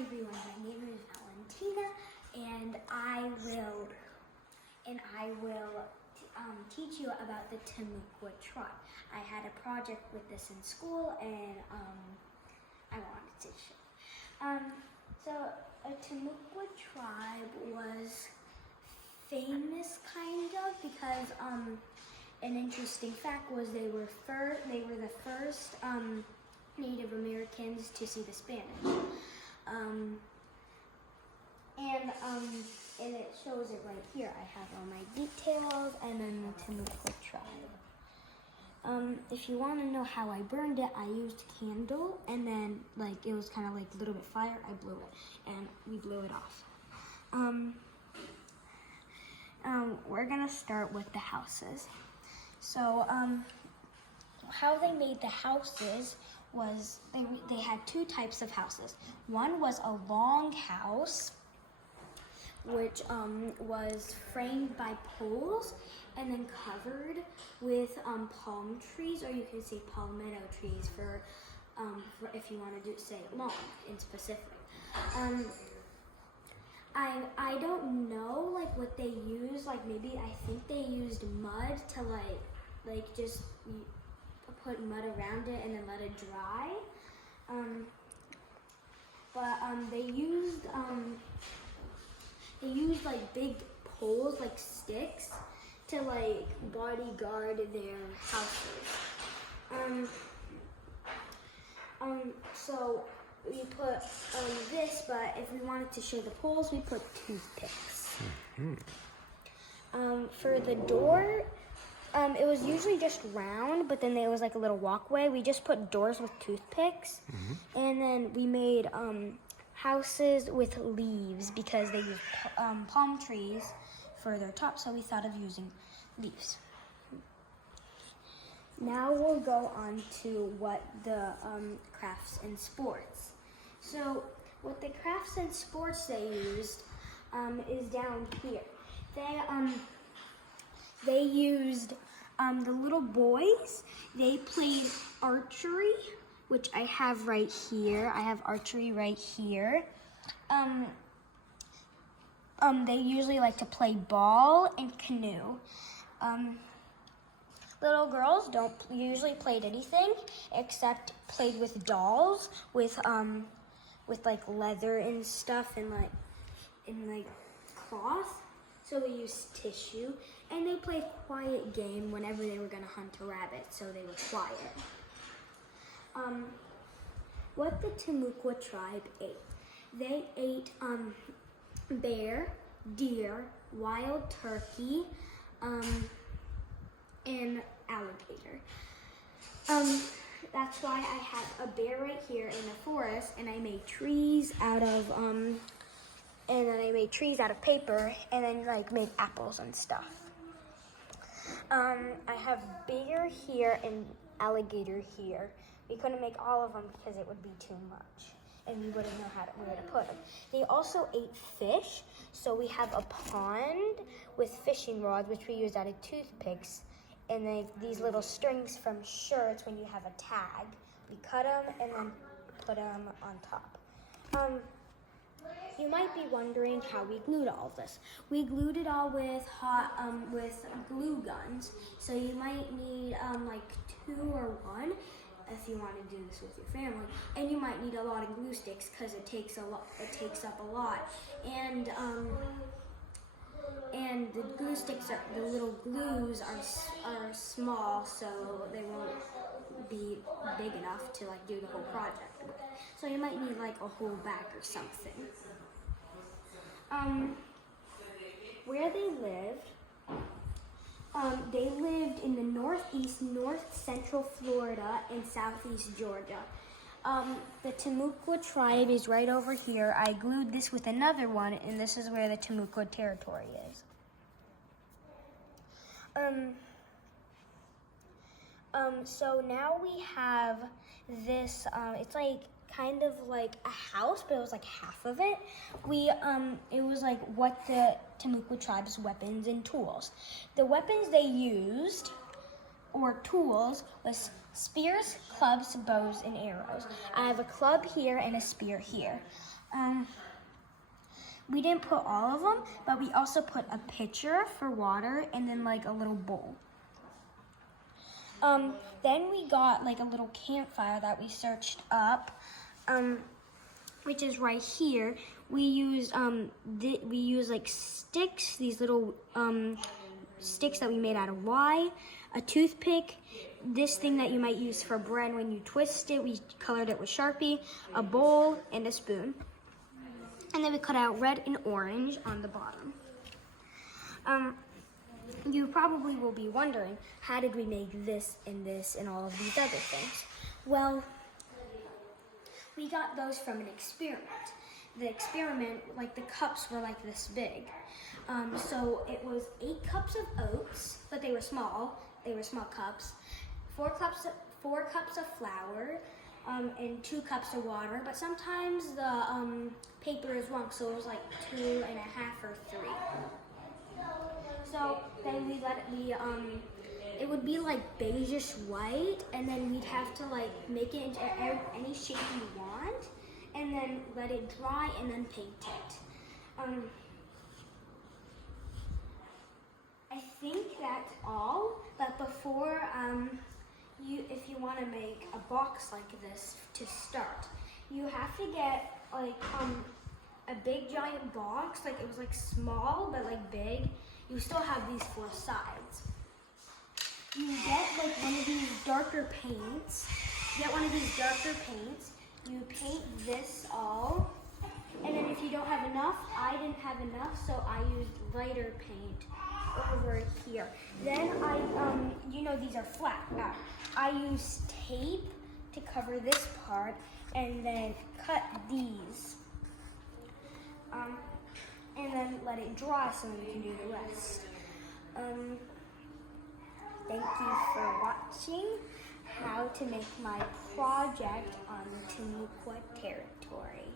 everyone, my name is Valentina, and I will teach you about the Timucua tribe. I had a project with this in school, and I wanted to show. So a Timucua tribe was famous, kind of, because an interesting fact was they were the first Native Americans to see the Spanish. And it shows it right here. I have all my details and then the Timucua tribe. If you want to know how I burned it, I used candle, and then it was kind of like a little bit fire. I blew it, and we blew it off. We're gonna start with the houses. So how they made the houses was they had two types of houses. One was a long house, which was framed by poles and then covered with palm trees, or you can say palmetto trees for if you want to say long in specific. I don't know what they use. Maybe I think they used mud to just put mud around it and then let it dry. They used big poles, sticks, to bodyguard their houses. So we put this, but if we wanted to show the poles, we put toothpicks. For the door, it was usually just round, but then there was a little walkway. We just put doors with toothpicks, and then we made houses with leaves because they used palm trees for their top, so we thought of using leaves. Now we'll go on to what the crafts and sports. So what the crafts and sports they used is down here. They used the little boys. They played archery, which I have right here. I have archery right here. They usually like to play ball and canoe. Little girls don't usually play anything except played with dolls with leather and stuff and cloth. So we used tissue, and they played quiet game whenever they were gonna hunt a rabbit, so they were quiet. What the Timucua tribe ate. They ate bear, deer, wild turkey, and alligator. That's why I have a bear right here in the forest, and I made trees out of paper, and then made apples and stuff. I have bear here and alligator here. We couldn't make all of them because it would be too much, and we wouldn't know where to put them. They also ate fish, so we have a pond with fishing rods, which we used out of toothpicks, and these little strings from shirts when you have a tag. We cut them and then put them on top. You might be wondering how we glued all of this. We glued it all with glue guns. So you might need 2 or 1 if you want to do this with your family, and you might need a lot of glue sticks because it takes up a lot. And the glue sticks the little glues are small, so they won't be big enough to do the whole project with. So you might need a whole bag or something. Where they lived in the northeast, north central Florida, and southeast Georgia. The Timucua tribe is right over here. I glued this with another one, and this is where the Timucua Territory is. So now we have this, it's kind of like a house, but it was half of it. It was what the Timucua tribe's weapons and tools. The weapons they used, or tools, was spears, clubs, bows, and arrows. I have a club here and a spear here. We didn't put all of them, but we also put a pitcher for water and then like a little bowl. Then we got like a little campfire that we searched up, which is right here. We used like sticks, these little sticks that we made out of wire, a toothpick, this thing that you might use for bread when you twist it, we colored it with Sharpie, a bowl, and a spoon. And then we cut out red and orange on the bottom. You probably will be wondering, how did we make this and all of these other things? Well, we got those from an experiment. The experiment, like the cups were like this big. So it was 8 cups of oats, but they were small cups, 4 cups of flour, and 2 cups of water, but sometimes the paper is wrong, so it was like 2.5 or 3. So then we let it be, it would be like beigeish white, and then we'd have to like make it into any shape you want, and then let it dry and then paint it. I think that's all, but before, if you want to make a box like this to start, you have to get like a big giant box, like it was like small but like big. You still have these 4 sides. You get like one of these darker paints. You paint this all, and then if you don't have enough, I didn't have enough, so I used lighter paint over here. Then these are flat. I used tape to cover this part and then cut these. And then let it dry so we can do the rest. Thank you for watching how to make my project on the Timucua Territory.